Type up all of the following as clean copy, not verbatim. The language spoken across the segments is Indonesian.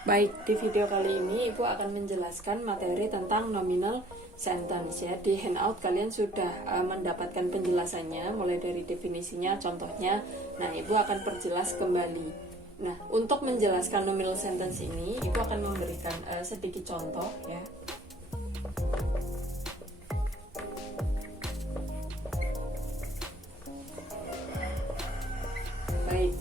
Baik, di video kali ini Ibu akan menjelaskan materi tentang nominal sentence ya. Di handout kalian sudah mendapatkan penjelasannya mulai dari definisinya, contohnya. Nah, Ibu akan perjelas kembali. Nah, untuk menjelaskan nominal sentence ini, Ibu akan memberikan sedikit contoh ya. Baik.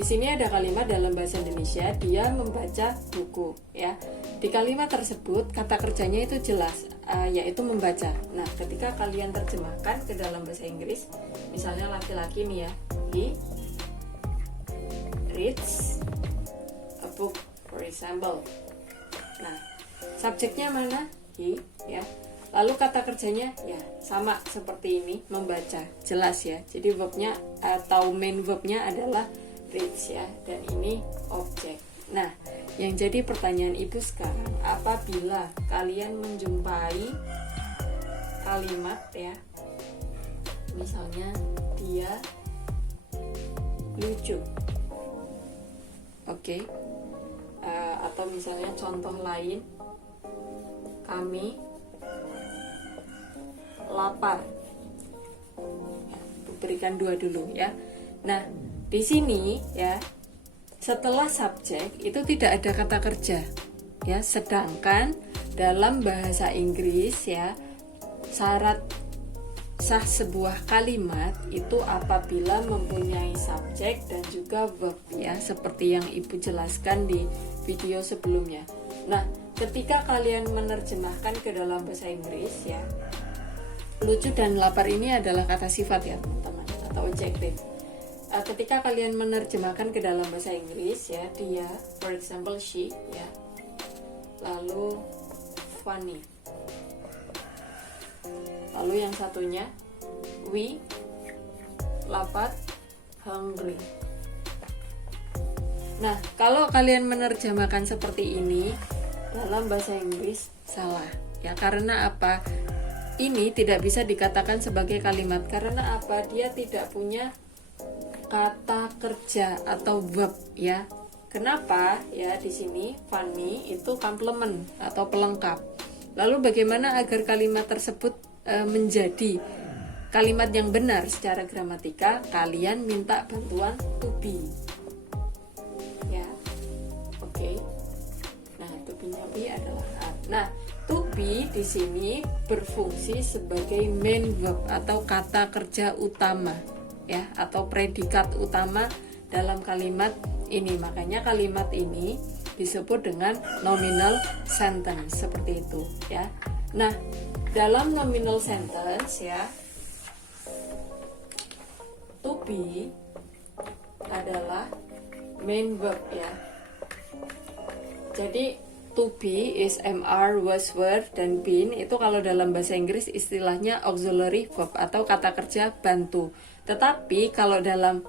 Di sini ada kalimat dalam bahasa Indonesia, dia membaca buku ya. Di kalimat tersebut kata kerjanya itu jelas, yaitu membaca. Nah, ketika kalian terjemahkan ke dalam bahasa Inggris, misalnya laki-laki nih ya, he reads a book, for example. Nah, subjeknya mana? He ya. Lalu kata kerjanya ya sama seperti ini, membaca, jelas ya. Jadi verbnya atau main verbnya adalah reads ya, dan ini objek. Nah, yang jadi pertanyaan Ibu sekarang, apabila kalian menjumpai kalimat ya, misalnya dia lucu, oke, atau misalnya contoh lain, kami lapar. Ya, berikan dua dulu ya. Nah, di sini ya, setelah subjek itu tidak ada kata kerja ya, sedangkan dalam bahasa Inggris ya, syarat sah sebuah kalimat itu apabila mempunyai subjek dan juga verb ya, seperti yang Ibu jelaskan di video sebelumnya. Nah, ketika kalian menerjemahkan ke dalam bahasa Inggris ya, lucu dan lapar ini adalah kata sifat ya teman-teman, atau adjective. Ketika kalian menerjemahkan ke dalam bahasa Inggris ya, dia, for example she ya, lalu funny, lalu yang satunya we, lapar, hungry. Nah, kalau kalian menerjemahkan seperti ini dalam bahasa Inggris salah ya, karena apa? Ini tidak bisa dikatakan sebagai kalimat karena apa? Dia tidak punya kata kerja atau verb ya. Kenapa? Ya, di sini funny itu komplement atau pelengkap. Lalu bagaimana agar kalimat tersebut menjadi kalimat yang benar secara gramatika? Kalian minta bantuan to be. Ya. Oke. Nah, to be-nya be adalah are. Nah, to be di sini berfungsi sebagai main verb atau kata kerja utama ya, atau predikat utama dalam kalimat ini. Makanya kalimat ini disebut dengan nominal sentence seperti itu ya. Nah, dalam nominal sentence ya, to be adalah main verb ya. Jadi to be is MR, was, were, dan been itu kalau dalam bahasa Inggris istilahnya auxiliary verb atau kata kerja bantu. Tetapi kalau dalam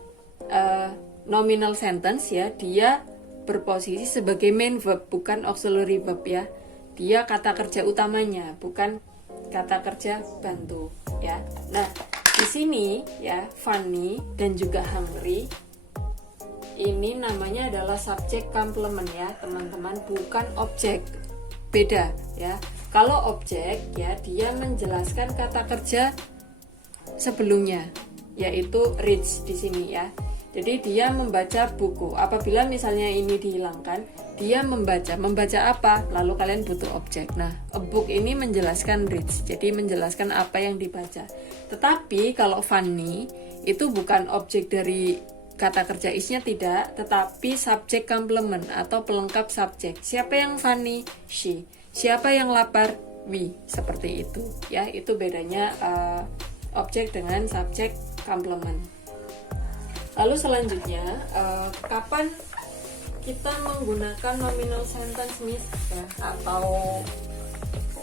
nominal sentence ya, dia berposisi sebagai main verb, bukan auxiliary verb ya. Dia kata kerja utamanya, bukan kata kerja bantu ya. Nah, di sini ya, funny dan juga hungry ini namanya adalah subjek komplement ya, teman-teman, bukan objek. Beda ya. Kalau objek ya, dia menjelaskan kata kerja sebelumnya, yaitu reads di sini ya. Jadi dia membaca buku. Apabila misalnya ini dihilangkan, dia membaca apa? Lalu kalian butuh objek. Nah, a book ini menjelaskan reads, jadi menjelaskan apa yang dibaca. Tetapi kalau funny itu bukan objek dari kata kerja isnya, tidak, tetapi subjek komplement atau pelengkap subjek. Siapa yang funny? She. Siapa yang lapar? We. Seperti itu ya. Itu bedanya objek dengan subjek komplement. Lalu selanjutnya, kapan kita menggunakan nominal sentence miss ya, atau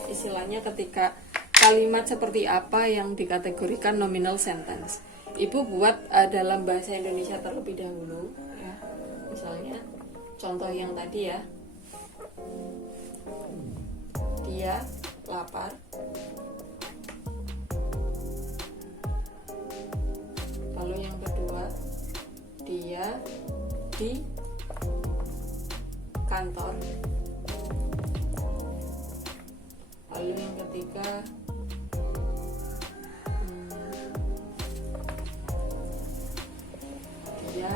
istilahnya ketika kalimat seperti apa yang dikategorikan nominal sentence. Ibu buat dalam bahasa Indonesia terlebih dahulu ya. Misalnya contoh yang tadi ya, dia lapar, lalu yang kedua, dia di kantor. Lalu yang ketiga dia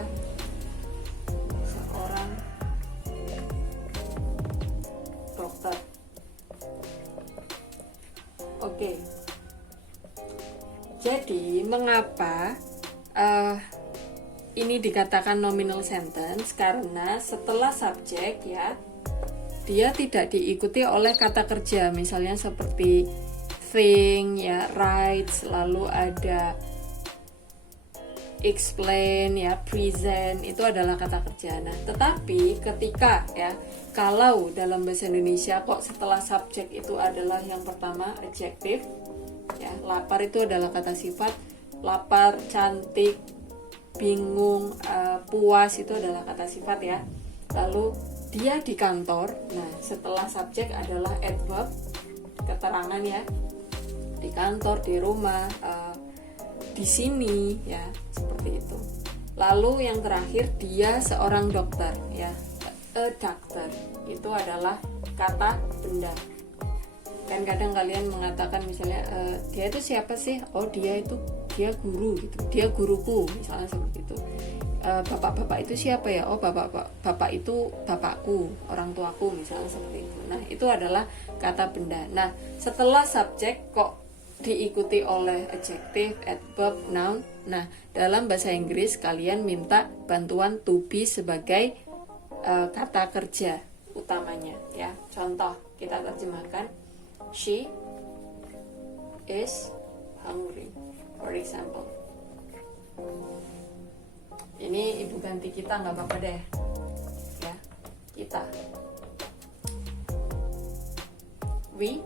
seorang dokter. Oke. Jadi mengapa ini dikatakan nominal sentence? Karena setelah subjek ya, dia tidak diikuti oleh kata kerja, misalnya seperti think ya, writes, lalu ada explain ya, present, itu adalah kata kerja. Nah, tetapi ketika ya, kalau dalam bahasa Indonesia kok setelah subjek itu adalah yang pertama adjektif ya, lapar itu adalah kata sifat, lapar, cantik, bingung, puas itu adalah kata sifat ya. Lalu dia di kantor, nah setelah subjek adalah adverb, keterangan ya, di kantor, di rumah, di sini ya, seperti itu. Lalu yang terakhir dia seorang dokter ya, a doctor, itu adalah kata benda. Kan kadang kalian mengatakan misalnya dia itu siapa sih? Oh dia guru gitu, dia guruku misalnya seperti itu. Bapak-bapak itu siapa ya? Oh bapak itu bapakku, orang tuaku misalnya seperti itu. Nah itu adalah kata benda. Nah setelah subjek kok diikuti oleh adjective, adverb, noun. Nah, dalam bahasa Inggris kalian minta bantuan to be sebagai kata kerja utamanya ya. Contoh, kita terjemahkan she is hungry, for example. Ini ibu ganti kita, nggak apa-apa deh ya, kita. We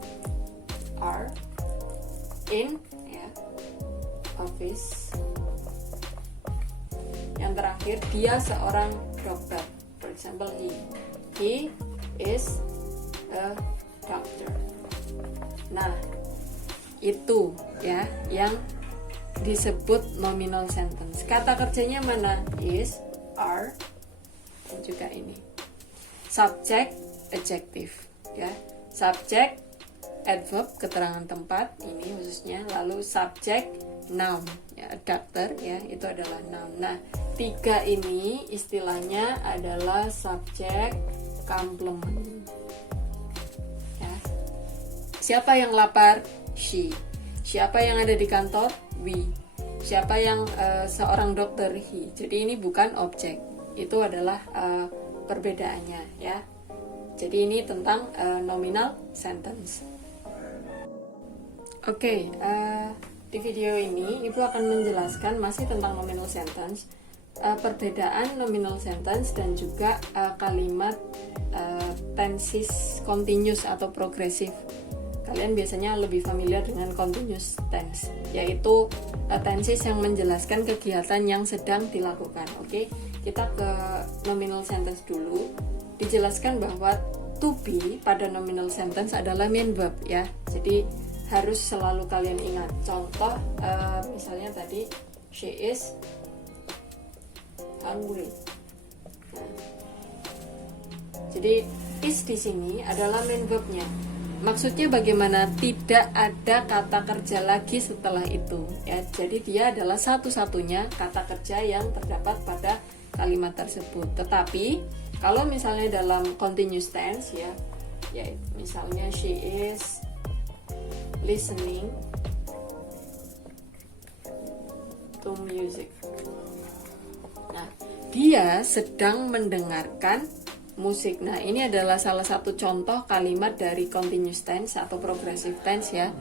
are in ya, office. Yang terakhir dia seorang dokter, for example he is a doctor. Nah itu ya yang disebut nominal sentence. Kata kerjanya mana? Is, are, dan juga ini subject, adjective ya. Subject, adverb, keterangan tempat ini khususnya, lalu subject, noun ya, doctor ya, itu adalah noun. Nah, tiga ini istilahnya adalah subject complement ya. Siapa yang lapar? She. Siapa yang ada di kantor? We. Siapa yang seorang dokter? He. Jadi ini bukan objek, itu adalah perbedaannya ya. Jadi ini tentang nominal sentence. Oke, di video ini Ibu akan menjelaskan masih tentang nominal sentence, perbedaan nominal sentence dan juga kalimat tenses continuous atau progresif. Kalian biasanya lebih familiar dengan continuous tense, yaitu tenses yang menjelaskan kegiatan yang sedang dilakukan. Oke, kita ke nominal sentence dulu. Dijelaskan bahwa to be pada nominal sentence adalah main verb ya. Jadi harus selalu kalian ingat. Contoh misalnya tadi she is hungry. Nah, jadi is di sini adalah main verbnya. Maksudnya bagaimana? Tidak ada kata kerja lagi setelah itu ya. Jadi dia adalah satu-satunya kata kerja yang terdapat pada kalimat tersebut. Tetapi kalau misalnya dalam continuous tense ya misalnya she is listening to music. Nah, dia sedang mendengarkan musik. Nah, ini adalah salah satu contoh kalimat dari continuous tense atau progressive tense ya.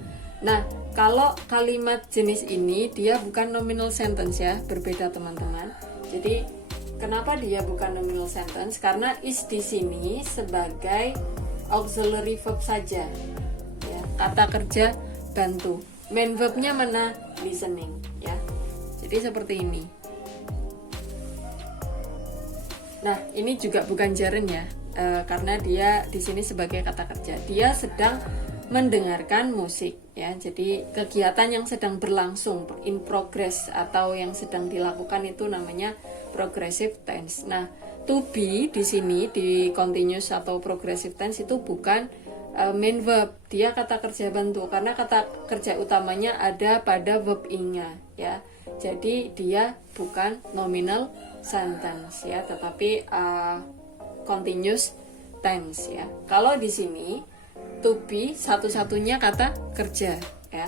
Nah, kalau kalimat jenis ini dia bukan nominal sentence ya, berbeda teman-teman. Jadi, kenapa dia bukan nominal sentence? Karena is di sini sebagai auxiliary verb saja. Ya, kata kerja bantu. Main verbnya mana? Listening ya. Jadi seperti ini. Nah, ini juga bukan gerund ya, karena dia di sini sebagai kata kerja. Dia sedang mendengarkan musik ya. Jadi kegiatan yang sedang berlangsung, in progress atau yang sedang dilakukan itu namanya progressive tense. Nah, To be di sini di continuous atau progressive tense itu bukan main verb, dia kata kerja bantu karena kata kerja utamanya ada pada verb ing-nya ya. Jadi dia bukan nominal sentence ya, tetapi continuous tense ya. Kalau di sini to be satu-satunya kata kerja ya,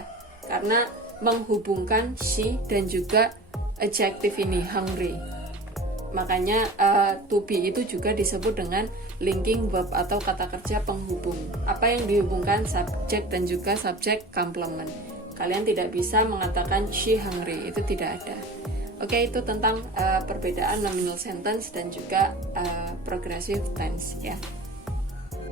karena menghubungkan she dan juga adjective ini hungry. Makanya to be itu juga disebut dengan linking verb atau kata kerja penghubung. Apa yang dihubungkan? Subjek dan juga subjek complement. Kalian tidak bisa mengatakan she hungry, itu tidak ada. Oke, itu tentang perbedaan nominal sentence dan juga progressive tense ya.